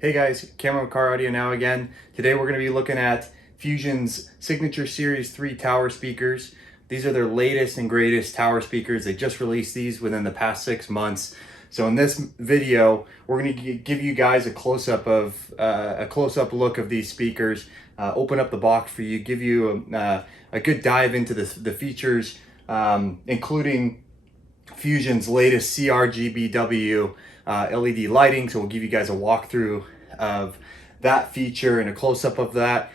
Hey guys, Cameron with Car Audio now again. Today we're going to be looking at Fusion's Signature Series 3 tower speakers. These are their latest and greatest tower speakers. They just released these within the past 6 months. So in this video, we're going to give you guys a close-up look of these speakers, open up the box for you, give you a good dive into the features, including Fusion's latest CRGBW LED lighting. So we'll give you guys a walkthrough of that feature and a close-up of that.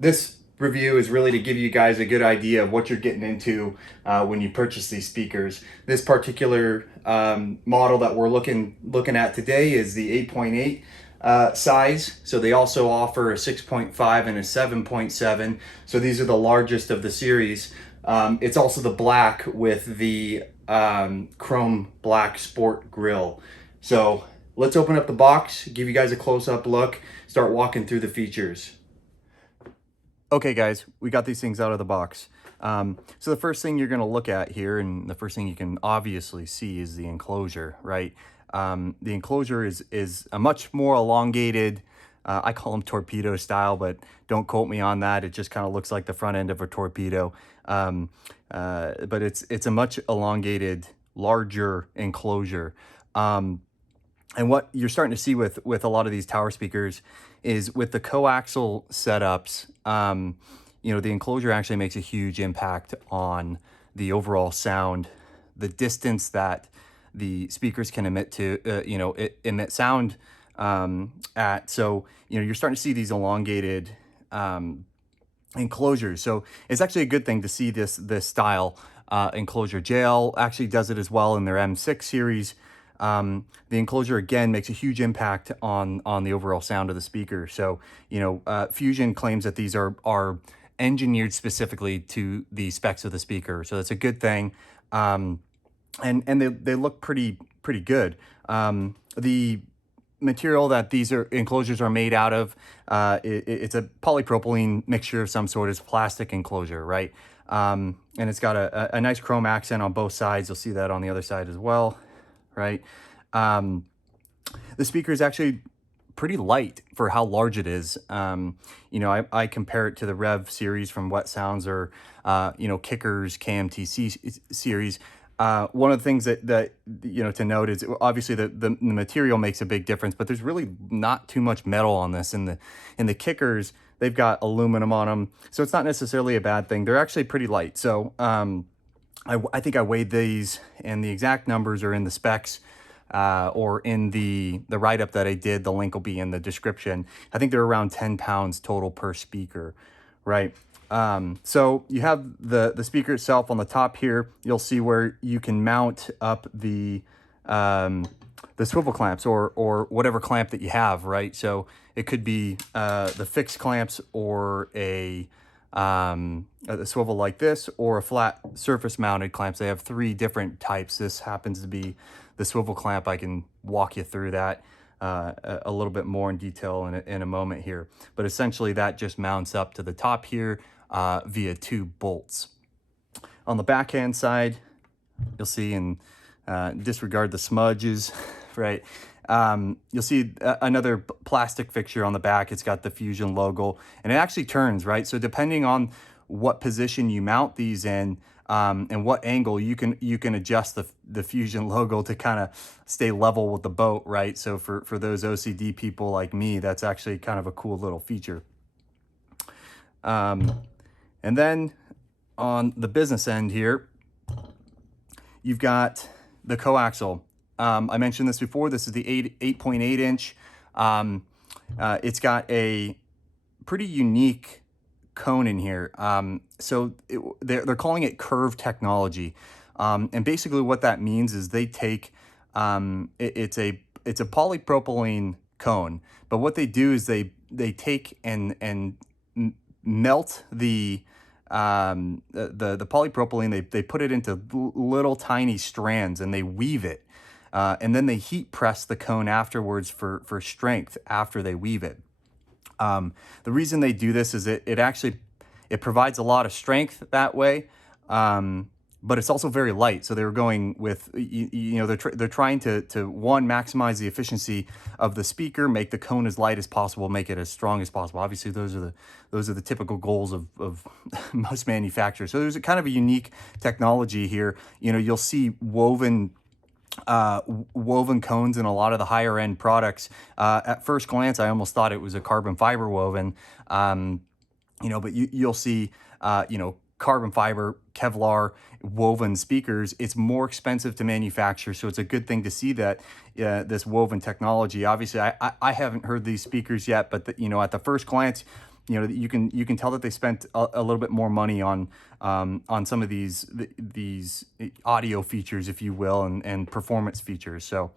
This review is really to give you guys a good idea of what you're getting into when you purchase these speakers. This particular model that we're looking at today is the 8.8 size. So they also offer a 6.5 and a 7.7. So these are the largest of the series. It's also the black with the chrome black sport grille. So let's open up the box, give you guys a close-up look, start walking through the features. Okay guys, we got these things out of the box. So the first thing you're going to look at here, and the first thing you can obviously see, is the enclosure, right? The enclosure is a much more elongated, I call them torpedo style, but don't quote me on that. It just kind of looks like the front end of a torpedo. But it's a much elongated, larger enclosure. And what you're starting to see with a lot of these tower speakers is with the coaxial setups, the enclosure actually makes a huge impact on the overall sound, the distance that the speakers can emit to, emit sound at. So, you're starting to see these elongated enclosures. So it's actually a good thing to see this style enclosure. JL actually does it as well in their M6 series. The enclosure again makes a huge impact on the overall sound of the speaker. So Fusion claims that these are engineered specifically to the specs of the speaker. So that's a good thing. And they look pretty good. The material that these enclosures are made out of, it's a polypropylene mixture of some sort. It's plastic enclosure, right? And it's got a nice chrome accent on both sides. You'll see that on the other side as well, right? The speaker is actually pretty light for how large it is. I compare it to the Rev series from Wet Sounds, or Kicker's KMTC series. One of the things that to note is obviously the material makes a big difference, but there's really not too much metal on this. In the Kickers, they've got aluminum on them, so it's not necessarily a bad thing. They're actually pretty light. So I think I weighed these, and the exact numbers are in the specs or in the write-up that I did. The link will be in the description. I think they're around 10 pounds total per speaker, right? So you have the speaker itself on the top here. You'll see where you can mount up the swivel clamps or whatever clamp that you have, right? So it could be the fixed clamps, or a swivel like this, or a flat surface mounted clamps. They have 3 different types. This happens to be the swivel clamp. I can walk you through that a little bit more in detail in a moment here. But essentially that just mounts up to the top here via 2 bolts. On the backhand side, you'll see, and disregard the smudges, right? You'll see another plastic fixture on the back. It's got the Fusion logo, and it actually turns, right? So depending on what position you mount these in, and what angle, you can adjust the Fusion logo to kind of stay level with the boat, right? So for those OCD people like me, that's actually kind of a cool little feature. And then on the business end here, you've got the coaxial. I mentioned this before. This is the 8.8 inch. It's got a pretty unique cone in here. So they're calling it curve technology. And basically what that means is they take, it's a polypropylene cone, but what they do is they take and melt the polypropylene. They put it into little tiny strands, and they weave it, and then they heat press the cone afterwards for strength after they weave it. The reason they do this is it provides a lot of strength that way, but it's also very light. So they were going with, you know, they're trying to one, maximize the efficiency of the speaker, make the cone as light as possible, make it as strong as possible. Obviously, those are the typical goals of most manufacturers. So there's a kind of a unique technology here. You know, you'll see woven cones in a lot of the higher end products. At first glance, I almost thought it was a carbon fiber woven, you know, but you'll see, you know, carbon fiber, Kevlar woven speakers. It's more expensive to manufacture, so it's a good thing to see that this woven technology. Obviously, I haven't heard these speakers yet, but you know, at the first glance, you know, you can tell that they spent a little bit more money on some of these audio features, if you will, and performance features. So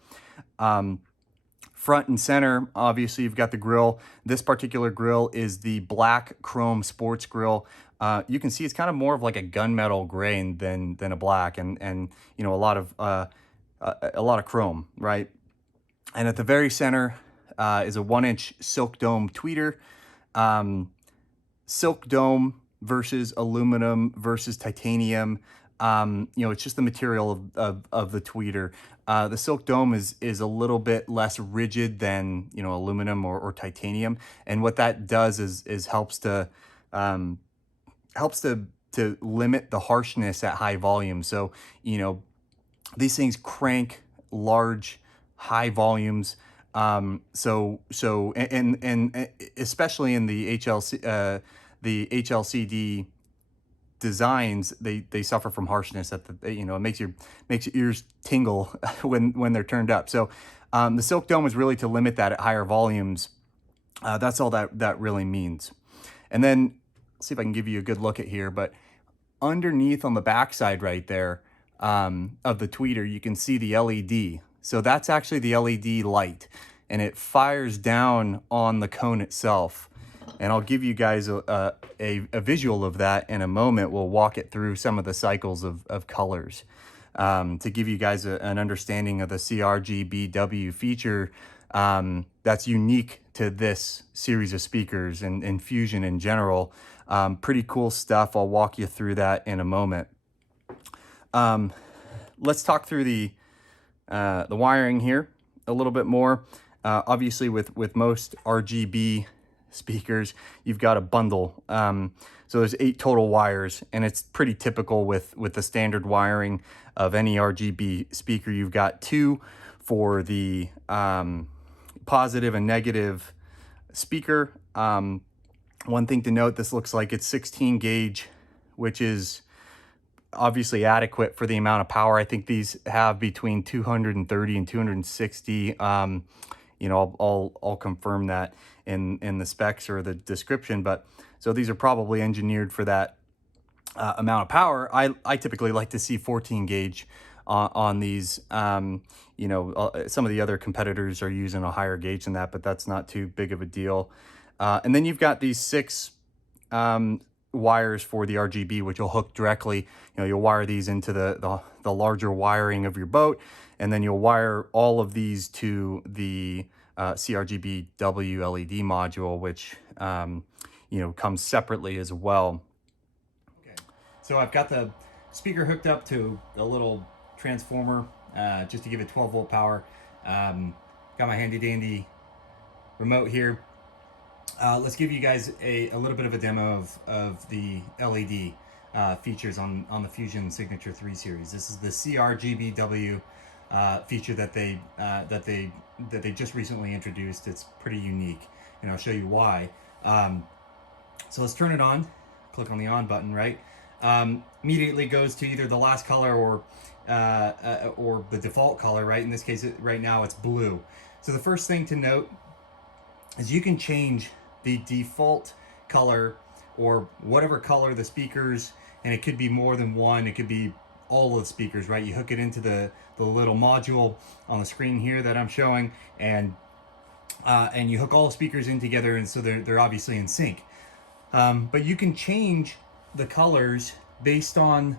front and center, obviously you've got the grill. This particular grill is the black chrome sports grill. You can see it's kind of more of like a gunmetal grain than a black, and you know, a lot of chrome, right? And at the very center is a 1-inch silk dome tweeter. Silk dome versus aluminum versus titanium. You know, it's just the material of the tweeter. The silk dome is a little bit less rigid than, you know, aluminum or titanium, and what that does is helps to limit the harshness at high volume. So, you know, these things crank large, high volumes. So especially in the HLCD designs, they suffer from harshness at the, you know, it makes your ears tingle when they're turned up. So the silk dome is really to limit that at higher volumes. That's all that really means. And then let's see if I can give you a good look at here, but underneath on the backside right there of the tweeter, you can see the LED. So that's actually the LED light, and it fires down on the cone itself. And I'll give you guys a visual of that in a moment. We'll walk it through some of the cycles of colors to give you guys an understanding of the CRGBW feature that's unique to this series of speakers and Fusion in general. Pretty cool stuff. I'll walk you through that in a moment. Let's talk through the wiring here a little bit more. Obviously, with most RGB speakers, you've got a bundle. So there's 8 total wires, and it's pretty typical with the standard wiring of any RGB speaker. You've got 2 for the positive and negative speaker. One thing to note, this looks like it's 16 gauge, which is obviously adequate for the amount of power. I think these have between 230 and 260. You know, I'll confirm that in the specs or the description, but so these are probably engineered for that amount of power. I typically like to see 14 gauge on these. You know, some of the other competitors are using a higher gauge than that, but that's not too big of a deal. And then you've got these 6 wires for the RGB, which will hook directly. You know, you'll wire these into the larger wiring of your boat, and then you'll wire all of these to the CRGBW LED module, which you know, comes separately as well. Okay, so I've got the speaker hooked up to a little transformer just to give it 12-volt power. Got my handy dandy remote here. Let's give you guys a little bit of a demo of the LED features on the Fusion Signature 3 series. This is the CRGBW feature that they just recently introduced. It's pretty unique, and I'll show you why. So let's turn it on. Click on the on button, right? Immediately goes to either the last color or the default color, right? In this case, right now it's blue. So the first thing to note is you can change the default color or whatever color the speakers, and it could be more than one, it could be all of the speakers, right? You hook it into the little module on the screen here that I'm showing, and you hook all the speakers in together, and so they're obviously in sync. But you can change the colors based on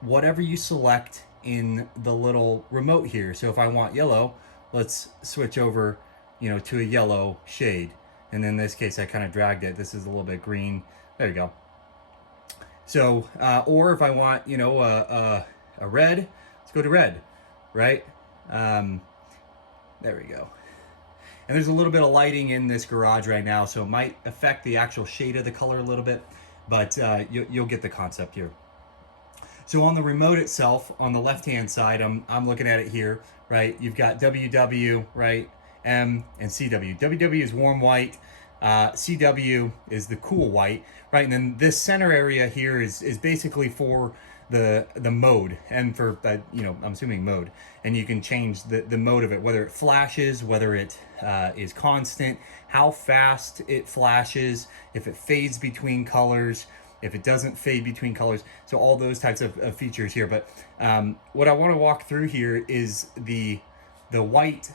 whatever you select in the little remote here. So if I want yellow, let's switch over, you know, to a yellow shade. And in this case, I kind of dragged it. This is a little bit green. There you go. So, or if I want, a red, let's go to red, right? There we go. And there's a little bit of lighting in this garage right now, so it might affect the actual shade of the color a little bit, but you'll get the concept here. So on the remote itself, on the left-hand side, I'm looking at it here, right? You've got WW, right? M and CW. WW is warm white. CW is the cool white, right? And then this center area here is basically for the mode, and for I'm assuming mode, and you can change the mode of it, whether it flashes, whether it is constant, how fast it flashes, if it fades between colors, if it doesn't fade between colors. So all those types of features here. But what I want to walk through here is the white,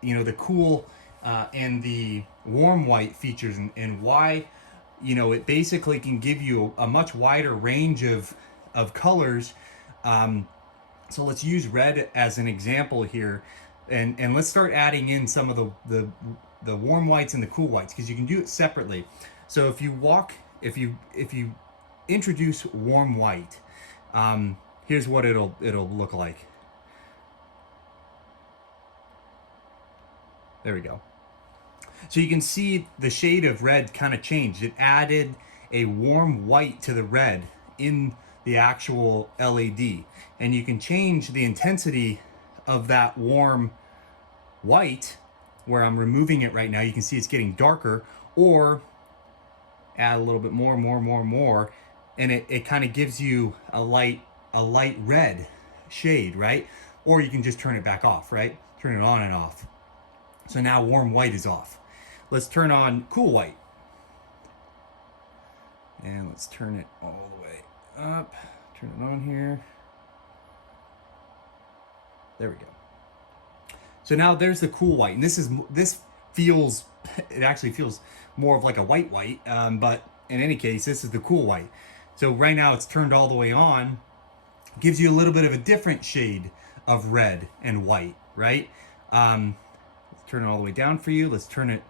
the cool and the warm white features, and why it basically can give you a much wider range of colors. So let's use red as an example here, and let's start adding in some of the warm whites and the cool whites, because you can do it separately. So if you introduce warm white, here's what it'll look like. There we go. So you can see the shade of red kind of changed. It added a warm white to the red in the actual LED, and you can change the intensity of that warm white, where I'm removing it right now. You can see it's getting darker, or add a little bit more, and it kind of gives you a light red shade, right? Or you can just turn it back off, right? Turn it on and off. So now warm white is off. Let's turn on cool white. And let's turn it all the way up. Turn it on here. There we go. So now there's the cool white. And this feels, it actually feels more of like a white, but in any case, this is the cool white. So right now it's turned all the way on. Gives you a little bit of a different shade of red and white, right? Let's turn it all the way down for you. Let's turn it,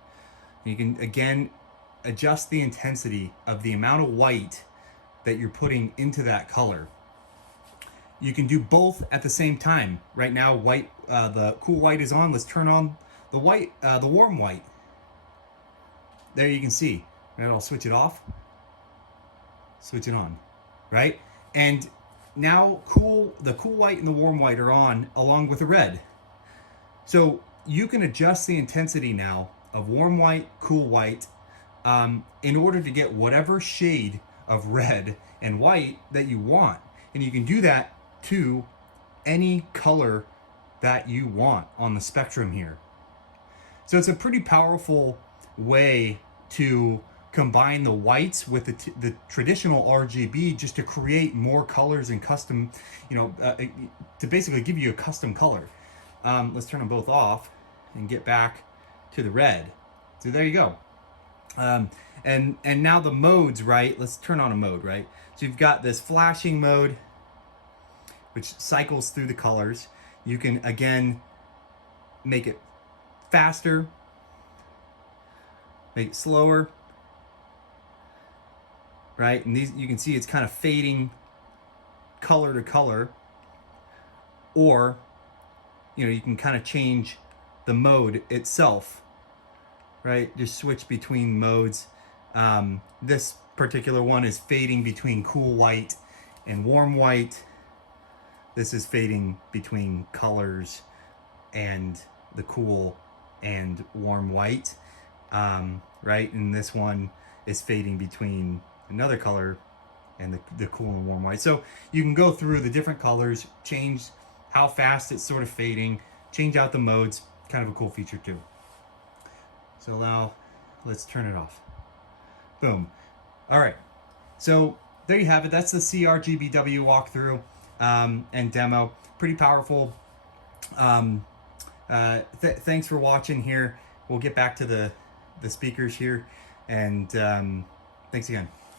you can again adjust the intensity of the amount of white that you're putting into that color. You can do both at the same time. Right now, white, the cool white is on. Let's turn on the white, the warm white. There you can see. And I'll switch it off. Switch it on, right? And now the cool white and the warm white are on along with the red. So you can adjust the intensity now of warm white, cool white, in order to get whatever shade of red and white that you want. And you can do that to any color that you want on the spectrum here. So it's a pretty powerful way to combine the whites with the traditional RGB, just to create more colors and custom, to basically give you a custom color. Let's turn them both off and get back to the red. So there you go. And now the modes, right? Let's turn on a mode, right? So you've got this flashing mode, which cycles through the colors. You can again make it faster, make it slower, right? And these, you can see it's kind of fading color to color. Or, you can kind of change the mode itself, right? Just switch between modes. This particular one is fading between cool white and warm white. This is fading between colors and the cool and warm white, right? And this one is fading between another color and the cool and warm white. So you can go through the different colors, change how fast it's sort of fading, change out the modes. Kind of a cool feature too. So now let's turn it off. Boom. All right. So there you have it. That's the CRGBW walkthrough and demo. Pretty powerful. Thanks for watching here. We'll get back to the speakers here, and thanks again.